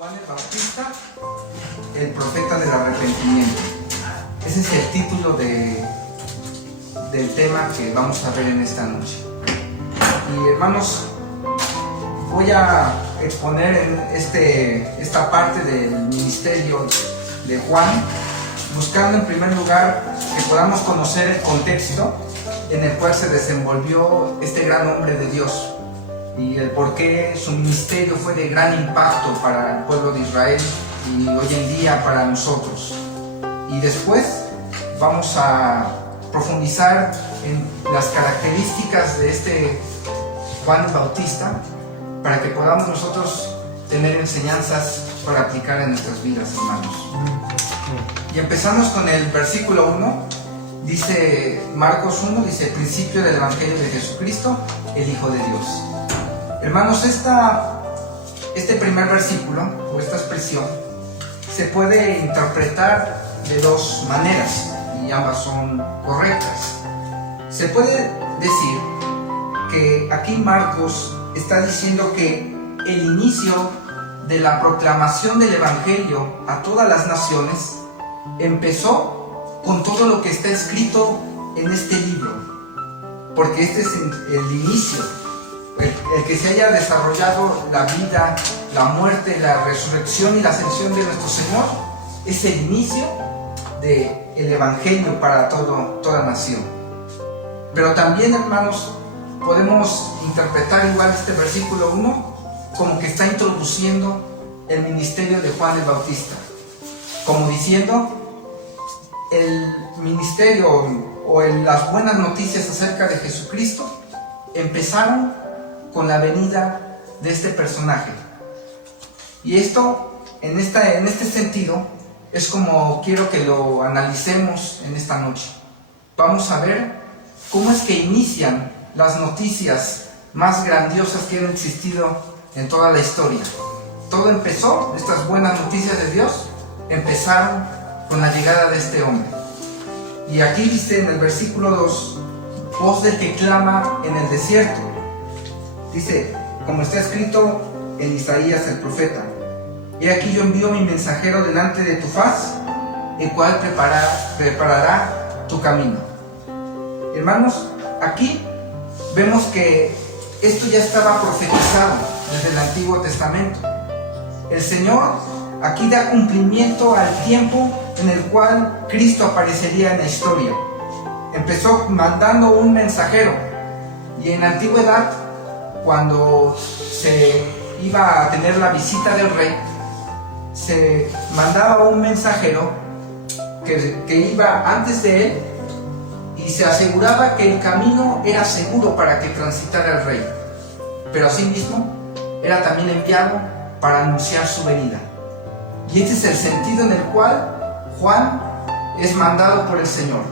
Juan el Bautista, el profeta del arrepentimiento. Ese es el título del tema que vamos a ver en esta noche. Y hermanos, voy a exponer en esta parte del ministerio de Juan, buscando en primer lugar que podamos conocer el contexto en el cual se desenvolvió este gran hombre de Dios y el por qué su ministerio fue de gran impacto para el pueblo de Israel y hoy en día para nosotros. Y después vamos a profundizar en las características de este Juan el Bautista para que podamos nosotros tener enseñanzas para aplicar en nuestras vidas, hermanos. Y empezamos con el versículo 1. Dice Marcos 1, dice: principio del Evangelio de Jesucristo, el Hijo de Dios. Hermanos, este primer versículo o esta expresión se puede interpretar de dos maneras y ambas son correctas. Se puede decir que aquí Marcos está diciendo que el inicio de la proclamación del Evangelio a todas las naciones empezó con todo lo que está escrito en este libro, porque este es el inicio. El que se haya desarrollado la vida, la muerte, la resurrección y la ascensión de nuestro Señor es el inicio del Evangelio para toda nación. Pero también, hermanos, podemos interpretar igual este versículo 1 como que está introduciendo el ministerio de Juan el Bautista, como diciendo: el ministerio o las buenas noticias acerca de Jesucristo empezaron con la venida de este personaje. Y esto, en este sentido, es como quiero que lo analicemos en esta noche. Vamos a ver cómo es que inician las noticias más grandiosas que han existido en toda la historia. Todo empezó, estas buenas noticias de Dios empezaron con la llegada de este hombre. Y aquí dice en el versículo 2: voz del que clama en el desierto. Dice, como está escrito en Isaías el profeta: he aquí yo envío mi mensajero delante de tu faz, el cual preparará tu camino. Hermanos, aquí vemos que esto ya estaba profetizado desde el Antiguo Testamento. El Señor aquí da cumplimiento al tiempo en el cual Cristo aparecería en la historia. Empezó mandando un mensajero, y en la antigüedad, cuando se iba a tener la visita del rey, se mandaba un mensajero que iba antes de él y se aseguraba que el camino era seguro para que transitara el rey, pero asimismo era también enviado para anunciar su venida. Y este es el sentido en el cual Juan es mandado por el Señor,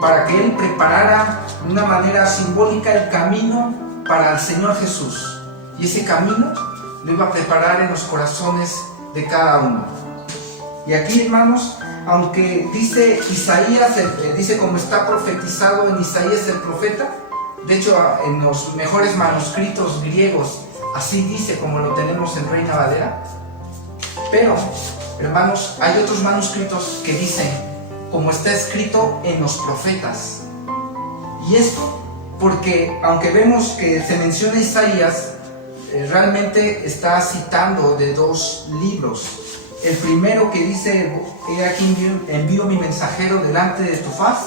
para que él preparara de una manera simbólica el camino para el Señor Jesús, y ese camino lo iba a preparar en los corazones de cada uno. Y aquí, hermanos, aunque dice Isaías, dice como está profetizado en Isaías el profeta, de hecho en los mejores manuscritos griegos así dice, como lo tenemos en Reina Valera, pero, hermanos, hay otros manuscritos que dicen como está escrito en los profetas. Y esto porque, aunque vemos que se menciona Isaías, realmente está citando de dos libros. El primero que dice: he aquí envío mi mensajero delante de tu faz,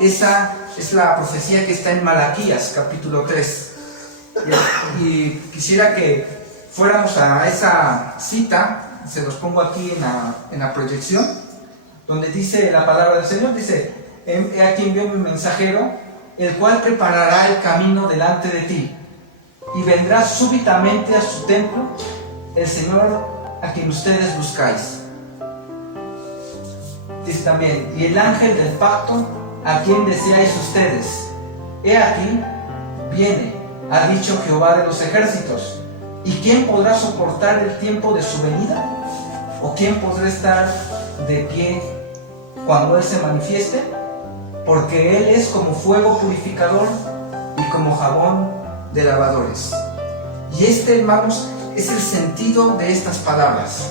esa es la profecía que está en Malaquías capítulo 3. Y quisiera que fuéramos a esa cita, se los pongo aquí en la proyección, donde dice la palabra del Señor, dice: he aquí envío mi mensajero, el cual preparará el camino delante de ti, y vendrá súbitamente a su templo el Señor a quien ustedes buscáis. Dice también: y el ángel del pacto a quien deseáis ustedes, he aquí viene, ha dicho Jehová de los ejércitos. ¿Y quién podrá soportar el tiempo de su venida? ¿O quién podrá estar de pie cuando Él se manifieste? Porque Él es como fuego purificador y como jabón de lavadores. Y hermanos, es el sentido de estas palabras.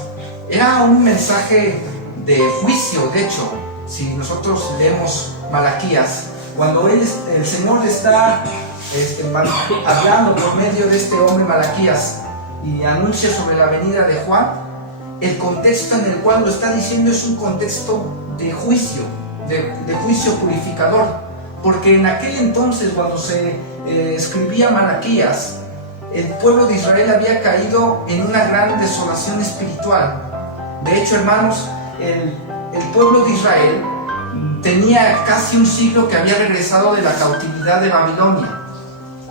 Era un mensaje de juicio, de hecho. Si nosotros leemos Malaquías, cuando el Señor está hablando por medio de este hombre Malaquías y anuncia sobre la venida de Juan, el contexto en el cual lo está diciendo es un contexto de juicio, de juicio purificador, porque en aquel entonces, cuando se escribía Malaquías, el pueblo de Israel había caído en una gran desolación espiritual. De hecho, hermanos, el pueblo de Israel tenía casi un siglo que había regresado de la cautividad de Babilonia.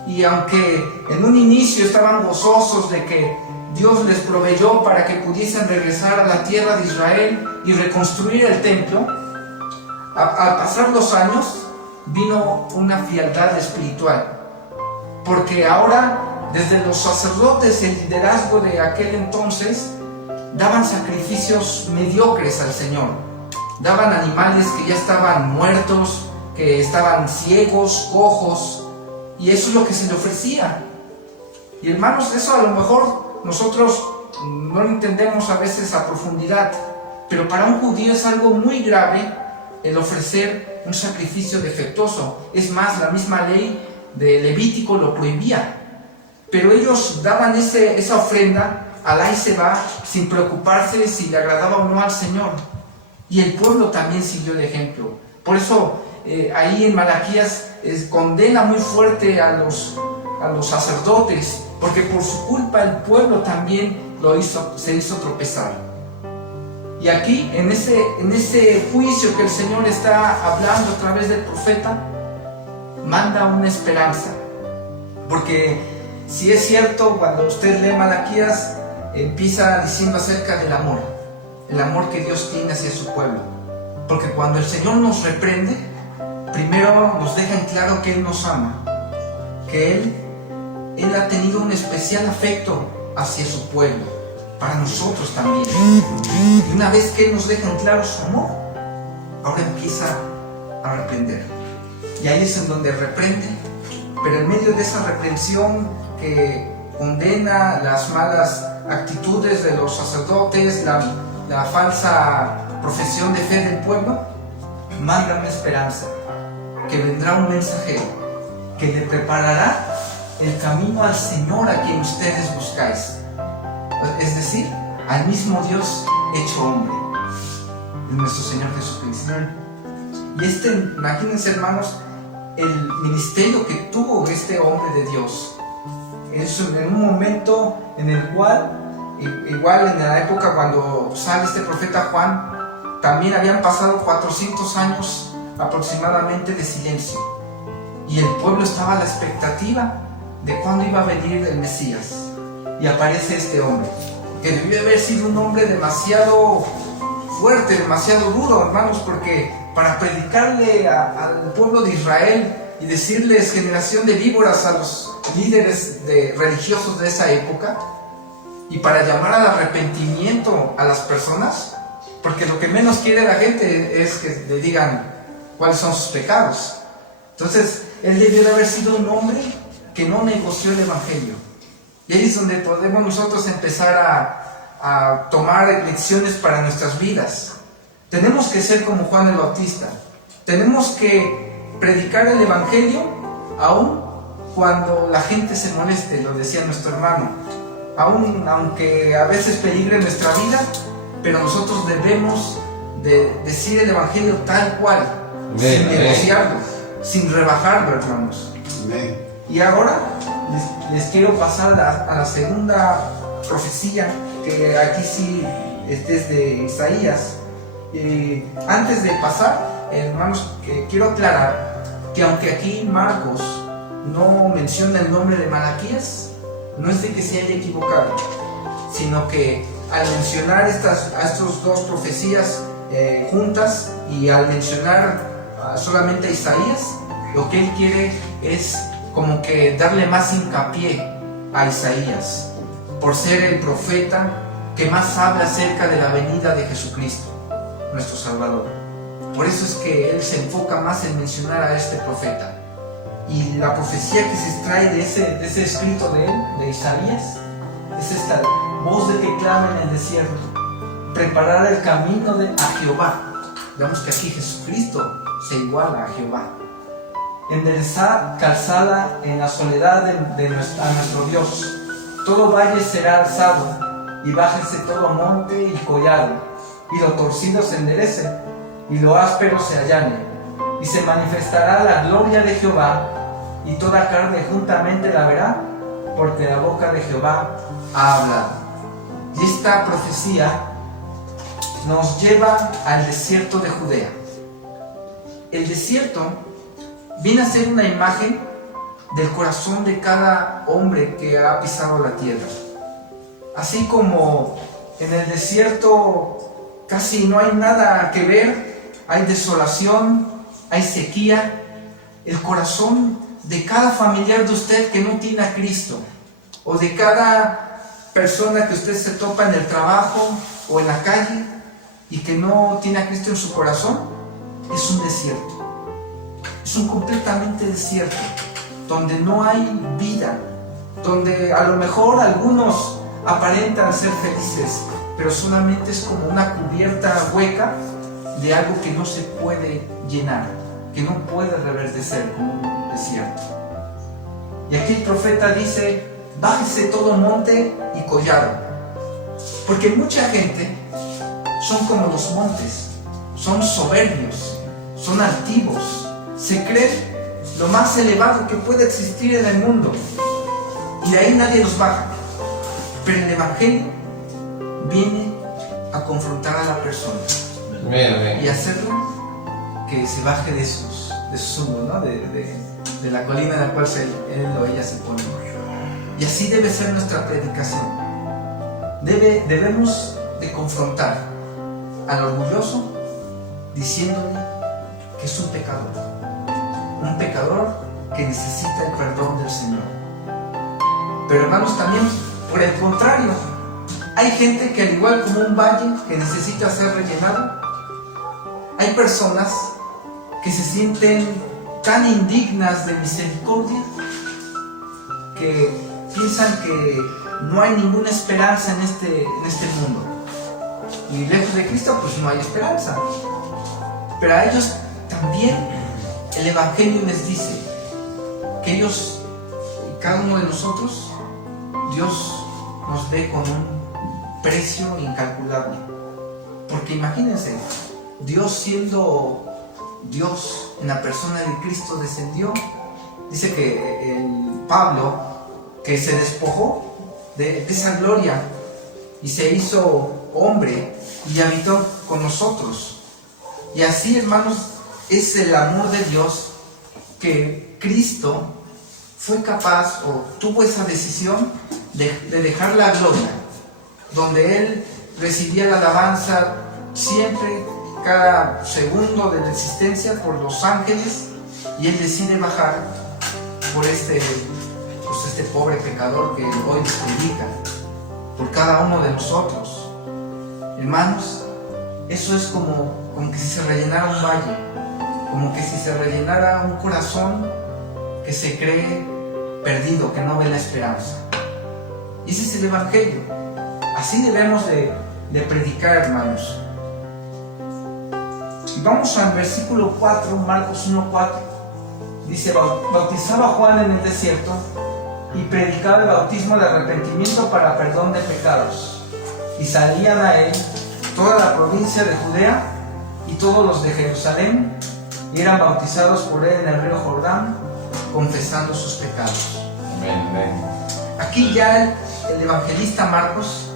Y aunque en un inicio estaban gozosos de que Dios les proveyó para que pudiesen regresar a la tierra de Israel y reconstruir el templo, al pasar los años vino una frialdad espiritual. Porque ahora, desde los sacerdotes, el liderazgo de aquel entonces, daban sacrificios mediocres al Señor. Daban animales que ya estaban muertos, que estaban ciegos, cojos, y eso es lo que se le ofrecía. Y hermanos, eso a lo mejor nosotros no lo entendemos a veces a profundidad, pero para un judío es algo muy grave el ofrecer un sacrificio defectuoso. Es más, la misma ley de Levítico lo prohibía. Pero ellos daban esa ofrenda Alá y se va, sin preocuparse si le agradaba o no al Señor. Y el pueblo también siguió el ejemplo. Por eso ahí en Malaquías condena muy fuerte a los sacerdotes, porque por su culpa el pueblo también se hizo tropezar. Y aquí, en ese juicio que el Señor está hablando a través del profeta, manda una esperanza. Porque si es cierto, cuando usted lee Malaquías, empieza diciendo acerca del amor, el amor que Dios tiene hacia su pueblo. Porque cuando el Señor nos reprende, primero nos deja en claro que Él nos ama, que Él ha tenido un especial afecto hacia su pueblo, para nosotros también. Y una vez que Él nos deja en claro su amor, ahora empieza a reprender. Y ahí es en donde reprende, pero en medio de esa reprensión que condena las malas actitudes de los sacerdotes, la falsa profesión de fe del pueblo, manda una esperanza, que vendrá un mensajero que le preparará el camino al Señor a quien ustedes buscáis, es decir, al mismo Dios hecho hombre, nuestro Señor Jesucristo. Y imagínense, hermanos, el ministerio que tuvo este hombre de Dios. Es en un momento en el cual, igual en la época cuando sale este profeta Juan, también habían pasado 400 años aproximadamente de silencio. Y el pueblo estaba a la expectativa de cuándo iba a venir el Mesías. Y aparece este hombre, que debió haber sido un hombre demasiado fuerte, demasiado duro, hermanos, porque para predicarle al pueblo de Israel y decirles generación de víboras a los líderes religiosos de esa época, y para llamar al arrepentimiento a las personas, porque lo que menos quiere la gente es que le digan cuáles son sus pecados. Entonces, él debió de haber sido un hombre que no negoció el Evangelio. Y ahí es donde podemos nosotros empezar a tomar lecciones para nuestras vidas. Tenemos que ser como Juan el Bautista. Tenemos que predicar el Evangelio aún cuando la gente se moleste, lo decía nuestro hermano. Aunque a veces peligre nuestra vida, pero nosotros debemos de decir el Evangelio tal cual, sin negociarlo, sin rebajarlo, hermanos. Y ahora les quiero pasar a la segunda profecía, que aquí sí es de Isaías. Antes de pasar, hermanos, quiero aclarar que aunque aquí Marcos no menciona el nombre de Malaquías, no es de que se haya equivocado, sino que al mencionar estas dos profecías juntas, y al mencionar solamente a Isaías, lo que él quiere es como que darle más hincapié a Isaías, por ser el profeta que más habla acerca de la venida de Jesucristo, nuestro Salvador. Por eso es que él se enfoca más en mencionar a este profeta. Y la profecía que se extrae de ese escrito de él, de Isaías, Es esta voz de que clama en el desierto. Preparar el camino a Jehová. Vemos que aquí Jesucristo se iguala a Jehová. Enderezar calzada en la soledad a nuestro Dios. Todo valle será alzado, y bájese todo monte y collado, y lo torcido se enderece, y lo áspero se allane, y se manifestará la gloria de Jehová, y toda carne juntamente la verá, porque la boca de Jehová ha hablado. Y esta profecía nos lleva al desierto de Judea. El desierto viene a ser una imagen del corazón de cada hombre que ha pisado la tierra. Así como en el desierto casi no hay nada que ver, hay desolación, hay sequía, el corazón de cada familiar de usted que no tiene a Cristo, o de cada persona que usted se topa en el trabajo o en la calle y que no tiene a Cristo en su corazón, es un desierto. Es un completamente desierto, donde no hay vida, donde a lo mejor algunos aparentan ser felices, pero solamente es como una cubierta hueca de algo que no se puede llenar, que no puede reverdecer, como un desierto. Y aquí el profeta dice: bájese todo monte y collado, porque mucha gente son como los montes, son soberbios, son altivos, se creen lo más elevado que puede existir en el mundo, y de ahí nadie los baja. Pero el Evangelio viene a confrontar a la persona y hacerlo que se baje de sus humos, ¿no? de la colina en la cual él o ella se pone. Y así debe ser nuestra predicación. Debemos de confrontar al orgulloso diciéndole que es un pecador que necesita el perdón del Señor. Pero hermanos, también por el contrario, hay gente que al igual como un valle que necesita ser rellenado, hay personas que se sienten tan indignas de misericordia que piensan que no hay ninguna esperanza en este mundo, y lejos de Cristo pues no hay esperanza. Pero a ellos también el Evangelio les dice que ellos y cada uno de nosotros, Dios nos ve con un precio incalculable. Porque imagínense, Dios siendo Dios en la persona de Cristo descendió. Dice que el Pablo, que se despojó de esa gloria y se hizo hombre y habitó con nosotros. Y así, hermanos, es el amor de Dios, que Cristo fue capaz o tuvo esa decisión de dejar la gloria, donde Él recibía la alabanza siempre, cada segundo de la existencia, por los ángeles, y Él decide bajar por este pobre pecador que hoy nos predica, por cada uno de nosotros. Hermanos, eso es como que si se rellenara un valle, como que si se rellenara un corazón que se cree perdido, que no ve la esperanza. Y ese es el Evangelio. Así debemos de predicar, hermanos. Y vamos al versículo 4, Marcos 1:4. Dice: bautizaba Juan en el desierto y predicaba el bautismo de arrepentimiento para perdón de pecados. Y salían a él toda la provincia de Judea y todos los de Jerusalén, y eran bautizados por él en el río Jordán, confesando sus pecados. Amén, amén. Aquí ya el evangelista Marcos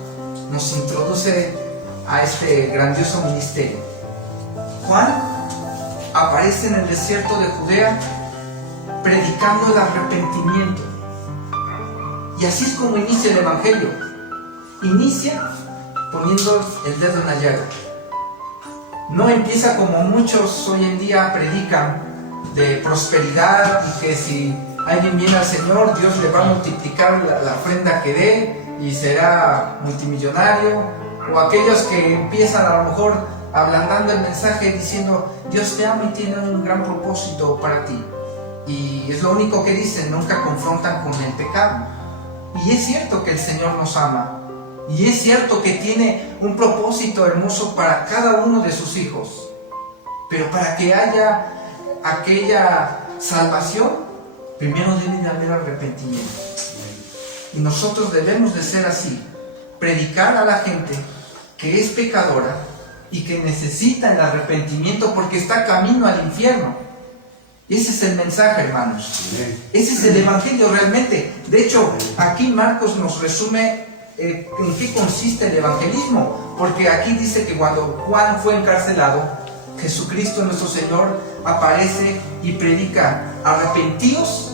nos introduce a este grandioso ministerio. Juan aparece en el desierto de Judea predicando el arrepentimiento. Y así es como inicia el evangelio. Inicia poniendo el dedo en la llaga. No empieza como muchos hoy en día predican, de prosperidad, y que si alguien viene al Señor, Dios le va a multiplicar la ofrenda que dé y será multimillonario. O aquellos que empiezan a lo mejor ablandando el mensaje diciendo: Dios te ama y tiene un gran propósito para ti. Y es lo único que dicen, nunca confrontan con el pecado. Y es cierto que el Señor nos ama. Y es cierto que tiene un propósito hermoso para cada uno de sus hijos. Pero para que haya aquella salvación, primero debe de haber arrepentimiento. Y nosotros debemos de ser así. Predicar a la gente que es pecadora y que necesita el arrepentimiento porque está camino al infierno. Ese es el mensaje, hermanos. Ese es el evangelio realmente. De hecho, aquí Marcos nos resume en qué consiste el evangelismo, porque aquí dice que cuando Juan fue encarcelado, Jesucristo nuestro Señor aparece y predica: arrepentíos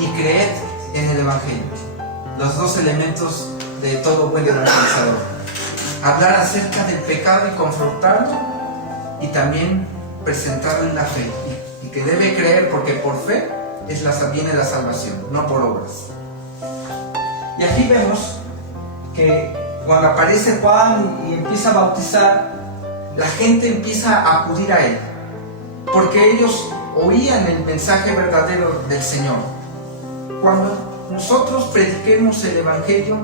y creed en el evangelio. Los dos elementos de todo buen evangelizador: hablar acerca del pecado y confrontarlo, y también presentarle la fe, y que debe creer, porque por fe viene la salvación, no por obras. Y aquí vemos que cuando aparece Juan y empieza a bautizar, la gente empieza a acudir a él, porque ellos oían el mensaje verdadero del Señor. Cuando nosotros prediquemos el evangelio,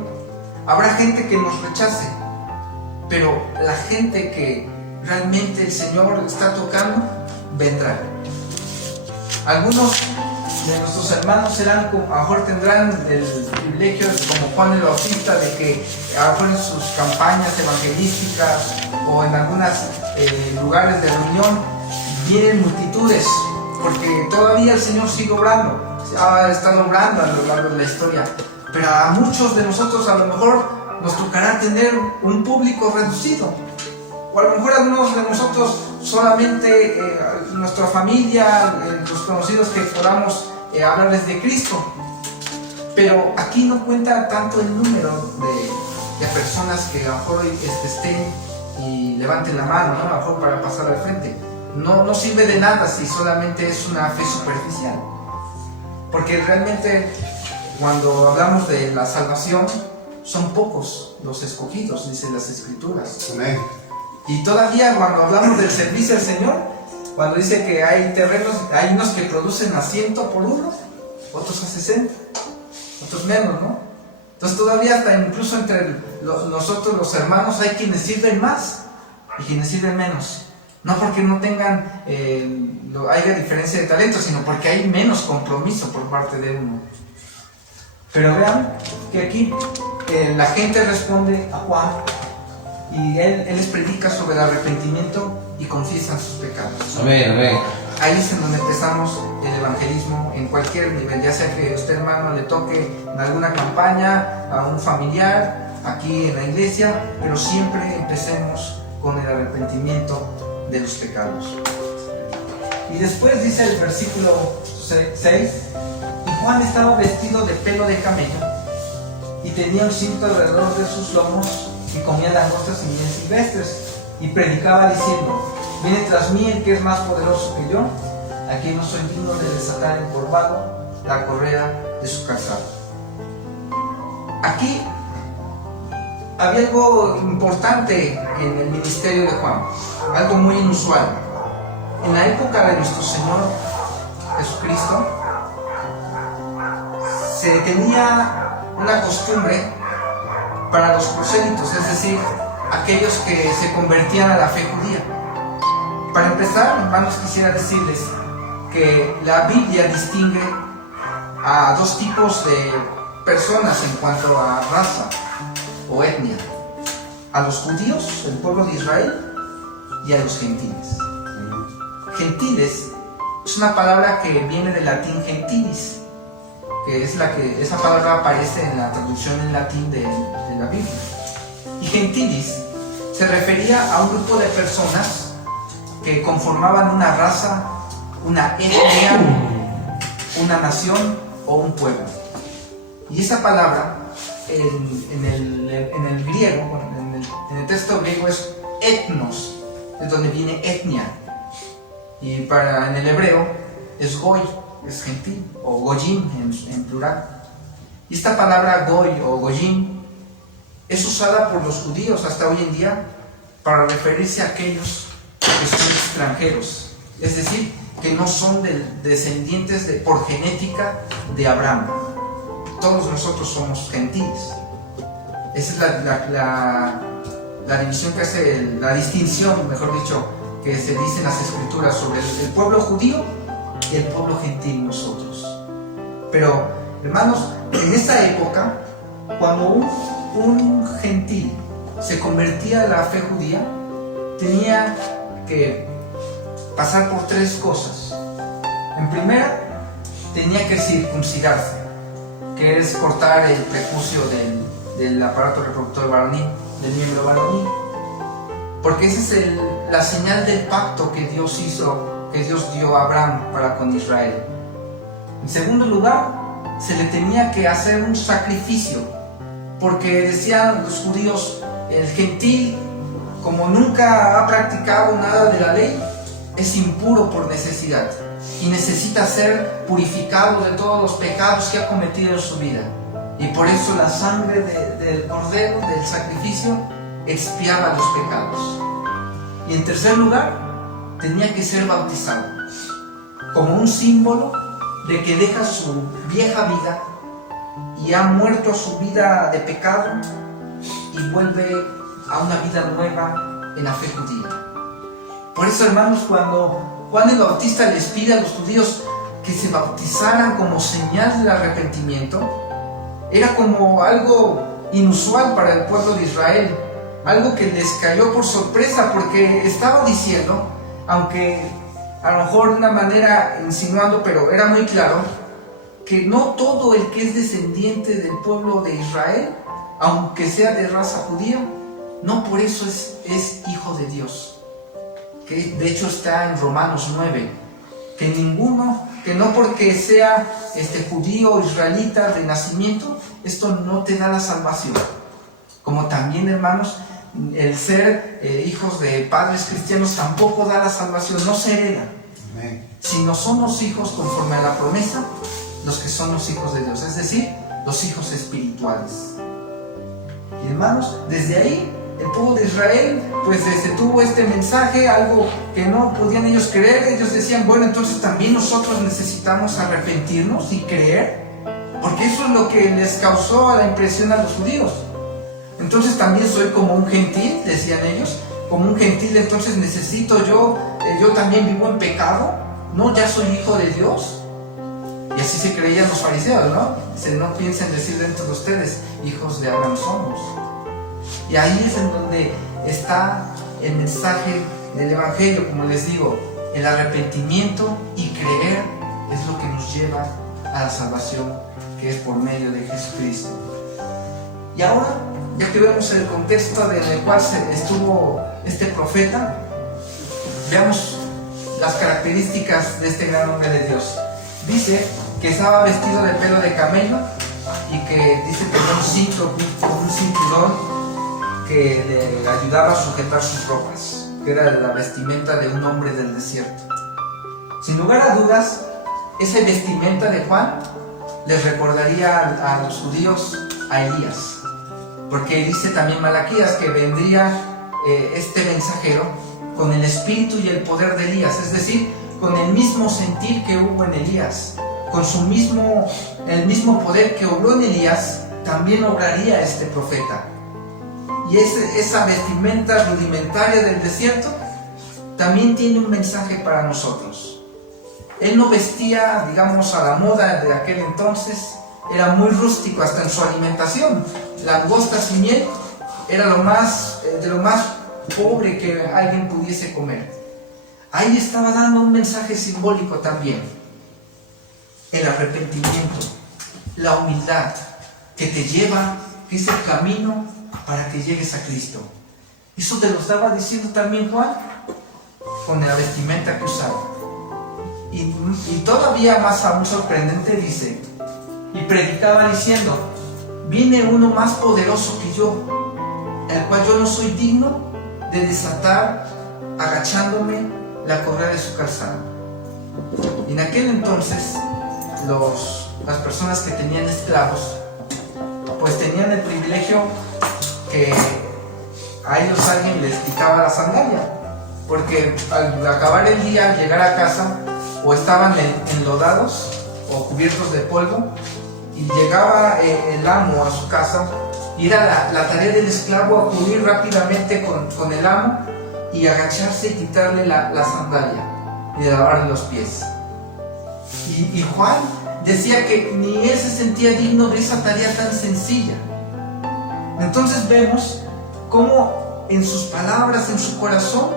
habrá gente que nos rechace, pero la gente que realmente el Señor está tocando, vendrá. Algunos de nuestros hermanos a lo mejor tendrán el privilegio, como Juan el Bautista, de que a lo mejor en sus campañas evangelísticas o en algunos lugares de reunión vienen multitudes, porque todavía el Señor sigue obrando, ha estado obrando a lo largo de la historia. Pero a muchos de nosotros a lo mejor nos tocará tener un público reducido, o a lo mejor algunos de nosotros solamente nuestra familia, los conocidos, que podamos hablarles de Cristo. Pero aquí no cuenta tanto el número de personas que a lo mejor estén y levanten la mano, ¿no? A lo mejor para pasar al frente. No sirve de nada si solamente es una fe superficial, porque realmente cuando hablamos de la salvación, son pocos los escogidos, dicen las Escrituras. Amén. Y todavía cuando hablamos del servicio al Señor, cuando dice que hay terrenos, hay unos que producen a 100 por uno, otros a 60, otros menos, ¿no? Entonces todavía hasta incluso entre nosotros los hermanos hay quienes sirven más y quienes sirven menos. No porque no tengan, haya diferencia de talento, sino porque hay menos compromiso por parte de uno. Pero vean que aquí la gente responde a Juan, y él les predica sobre el arrepentimiento y confiesan sus pecados. Amén, amén. Ahí es en donde empezamos el evangelismo en cualquier nivel, ya sea que a usted, hermano, le toque en alguna campaña, a un familiar, aquí en la iglesia, pero siempre empecemos con el arrepentimiento de los pecados. Y después dice el versículo 6: y Juan estaba vestido de pelo de camello y tenía un cinto alrededor de sus lomos, y comía langostas y miel silvestres, y predicaba diciendo: viene tras mí el que es más poderoso que yo, a quien no soy digno de desatar encorvado la correa de su calzado. Aquí había algo importante en el ministerio de Juan, algo muy inusual. En la época de nuestro Señor Jesucristo, se tenía una costumbre para los prosélitos, es decir, aquellos que se convertían a la fe judía. Para empezar, hermanos, quisiera decirles que la Biblia distingue a dos tipos de personas en cuanto a raza o etnia: a los judíos, el pueblo de Israel, y a los gentiles. Gentiles es una palabra que viene del latín gentilis, que es esa palabra aparece en la traducción en latín de la Biblia. Y gentilis se refería a un grupo de personas que conformaban una raza, una etnia, una nación o un pueblo. Y esa palabra en el griego, en el texto griego, es etnos, es donde viene etnia. Y en el hebreo es goy, es gentil, o goyim en plural. Y esta palabra goy o goyim es usada por los judíos hasta hoy en día para referirse a aquellos que son extranjeros, es decir, que no son descendientes por genética de Abraham. todos nosotros somos gentiles. Esa es la división que hace, la distinción, mejor dicho, que se dice en las Escrituras sobre el pueblo judío y el pueblo gentil, nosotros. Pero, hermanos, en esa época, cuando un gentil se convertía a la fe judía, tenía que pasar por 3 cosas. En primera, tenía que circuncidarse, que es cortar el prepucio del aparato reproductor varonil, del miembro varonil, porque esa es la señal del pacto que Dios hizo, que Dios dio a Abraham para con Israel. En segundo lugar, se le tenía que hacer un sacrificio, porque decían los judíos, el gentil, como nunca ha practicado nada de la ley, es impuro por necesidad y necesita ser purificado de todos los pecados que ha cometido en su vida. Y por eso la sangre del cordero, del sacrificio, expiaba los pecados. Y en tercer lugar, tenía que ser bautizado, como un símbolo de que deja su vieja vida y ha muerto a su vida de pecado y vuelve a una vida nueva en la fe judía. Por eso, hermanos, cuando Juan el Bautista les pide a los judíos que se bautizaran como señal del arrepentimiento, era como algo inusual para el pueblo de Israel, algo que les cayó por sorpresa, porque estaba diciendo, aunque a lo mejor de una manera insinuando, pero era muy claro, que no todo el que es descendiente del pueblo de Israel, aunque sea de raza judía, no por eso es hijo de Dios. Que de hecho está en Romanos 9, que ninguno, que no porque sea judío o israelita de nacimiento, esto no te da la salvación. Como también, hermanos, el ser hijos de padres cristianos tampoco da la salvación, no se hereda. Sino somos hijos conforme a la promesa, los que son los hijos de Dios, es decir, los hijos espirituales. Y hermanos, desde ahí el pueblo de Israel pues tuvo este mensaje, algo que no podían ellos creer. Ellos decían, bueno, entonces también nosotros necesitamos arrepentirnos y creer, porque eso es lo que les causó la impresión a los judíos. Entonces también soy como un gentil, decían ellos, como un gentil, entonces necesito yo también vivo en pecado, no, ya soy hijo de Dios. Y así se creían los fariseos, ¿no? No piensen decir dentro de ustedes, hijos de Abraham somos. Y ahí es en donde está el mensaje del Evangelio, como les digo, el arrepentimiento y creer es lo que nos lleva a la salvación, que es por medio de Jesucristo. Y ahora, ya que vemos el contexto en el cual estuvo este profeta, veamos las características de este gran hombre de Dios. Dice que estaba vestido de pelo de camello y que dice que tenía un cinturón que le ayudaba a sujetar sus ropas, que era la vestimenta de un hombre del desierto. Sin lugar a dudas, esa vestimenta de Juan les recordaría a los judíos a Elías, porque dice también Malaquías que vendría este mensajero con el espíritu y el poder de Elías, es decir, con el mismo sentir que hubo en Elías, con el mismo poder que obró en Elías, también obraría este profeta. Y esa vestimenta rudimentaria del desierto también tiene un mensaje para nosotros. Él no vestía, digamos, a la moda de aquel entonces, era muy rústico hasta en su alimentación. Langostas y miel era de lo más pobre que alguien pudiese comer. Ahí estaba dando un mensaje simbólico también. El arrepentimiento, la humildad que te lleva, que es el camino para que llegues a Cristo. Eso te lo estaba diciendo también Juan con la vestimenta que usaba. Y todavía más aún sorprendente dice, y predicaba diciendo, viene uno más poderoso que yo, el cual yo no soy digno de desatar, agachándome, la correa de su calzado. Y en aquel entonces las personas que tenían esclavos pues tenían el privilegio que a ellos alguien les quitaba la sandalia, porque al acabar el día, al llegar a casa, o estaban enlodados o cubiertos de polvo, y llegaba el amo a su casa, y era la tarea del esclavo acudir rápidamente con el amo y agacharse y quitarle la sandalia y lavarle los pies. Y Juan decía que ni él se sentía digno de esa tarea tan sencilla. Entonces vemos cómo en sus palabras, en su corazón,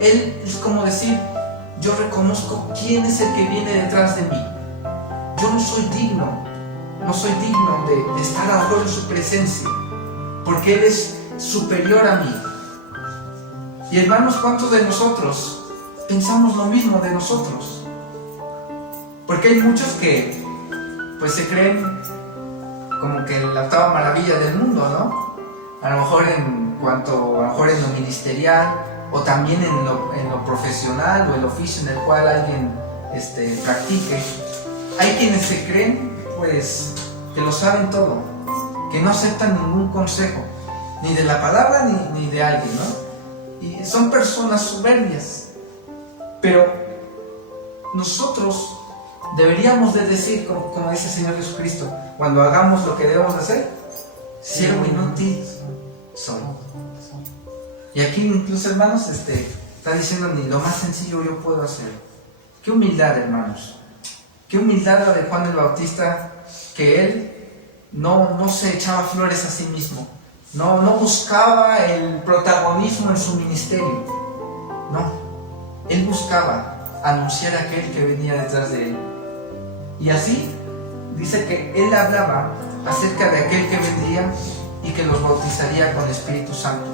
él es como decir: yo reconozco quién es el que viene detrás de mí. Yo no soy digno de estar ahora en su presencia, porque Él es superior a mí. Y hermanos, ¿cuántos de nosotros pensamos lo mismo de nosotros? Porque hay muchos que pues se creen como que la octava maravilla del mundo, ¿no? A lo mejor en lo ministerial, o también en lo profesional o el oficio en el cual alguien practique. Hay quienes se creen pues que lo saben todo, que no aceptan ningún consejo, ni de la palabra ni de alguien, ¿no? Y son personas soberbias. Pero nosotros deberíamos de decir, como dice el Señor Jesucristo, cuando hagamos lo que debemos de hacer: siervo inútil soy. Y aquí incluso, hermanos, está diciendo: ni lo más sencillo yo puedo hacer. Qué humildad, hermanos. Qué humildad la de Juan el Bautista, que él no se echaba flores a sí mismo, no buscaba el protagonismo en su ministerio. No, él buscaba anunciar a aquel que venía detrás de él. Y así dice que él hablaba acerca de aquel que vendría y que los bautizaría con Espíritu Santo.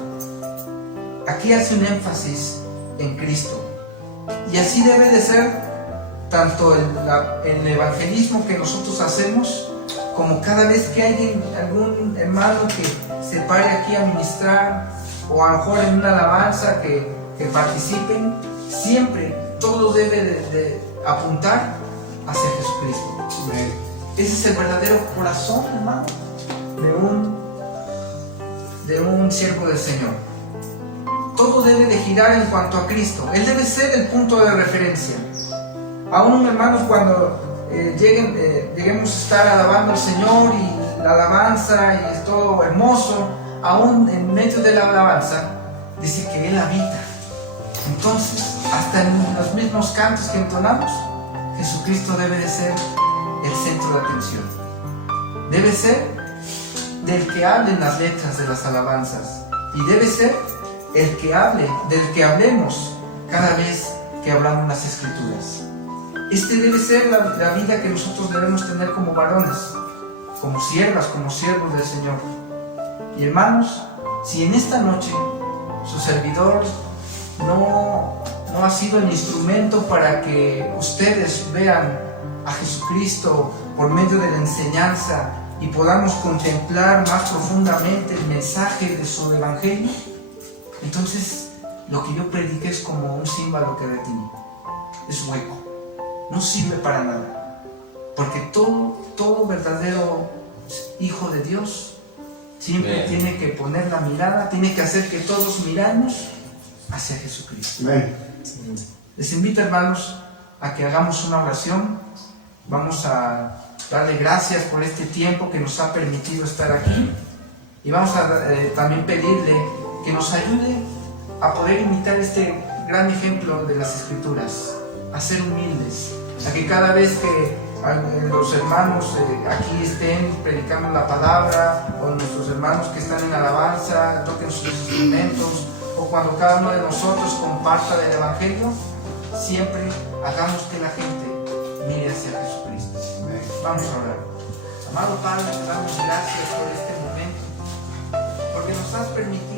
Aquí hace un énfasis en Cristo, y así debe de ser tanto el evangelismo que nosotros hacemos, como cada vez que hay algún hermano que se pare aquí a ministrar, o a lo mejor en una alabanza que participen. Siempre todo debe de apuntar hacia Jesucristo. Ese es el verdadero corazón, hermano, de un siervo del Señor. Todo debe de girar en cuanto a Cristo. Él debe ser el punto de referencia. Aún, hermanos, cuando lleguemos a estar alabando al Señor y la alabanza y es todo hermoso, aún en medio de la alabanza dice que Él habita. Entonces, hasta en los mismos cantos que entonamos, Jesucristo debe de ser el centro de atención. Debe ser del que hablen las letras de las alabanzas, y debe ser el que hable, del que hablemos cada vez que hablamos las Escrituras. Debe ser la vida que nosotros debemos tener como varones, como siervas, como siervos del Señor. Y hermanos, si en esta noche su servidor no ha sido el instrumento para que ustedes vean a Jesucristo por medio de la enseñanza y podamos contemplar más profundamente el mensaje de su evangelio, entonces lo que yo prediqué es como un címbalo que retiñe, es hueco, no sirve para nada, porque todo verdadero hijo de Dios siempre tiene que poner la mirada, tiene que hacer que todos miremos hacia Jesucristo. Les invito, hermanos, a que hagamos una oración. Vamos a darle gracias por este tiempo que nos ha permitido estar aquí, y vamos a también pedirle que nos ayude a poder imitar este gran ejemplo de las Escrituras, a ser humildes, a que cada vez que los hermanos aquí estén predicando la palabra, o nuestros hermanos que están en alabanza toquen sus instrumentos, o cuando cada uno de nosotros comparta del evangelio, siempre hagamos que la gente mire hacia Jesucristo. Vamos a orar. Amado Padre, te damos gracias por este momento, porque nos has permitido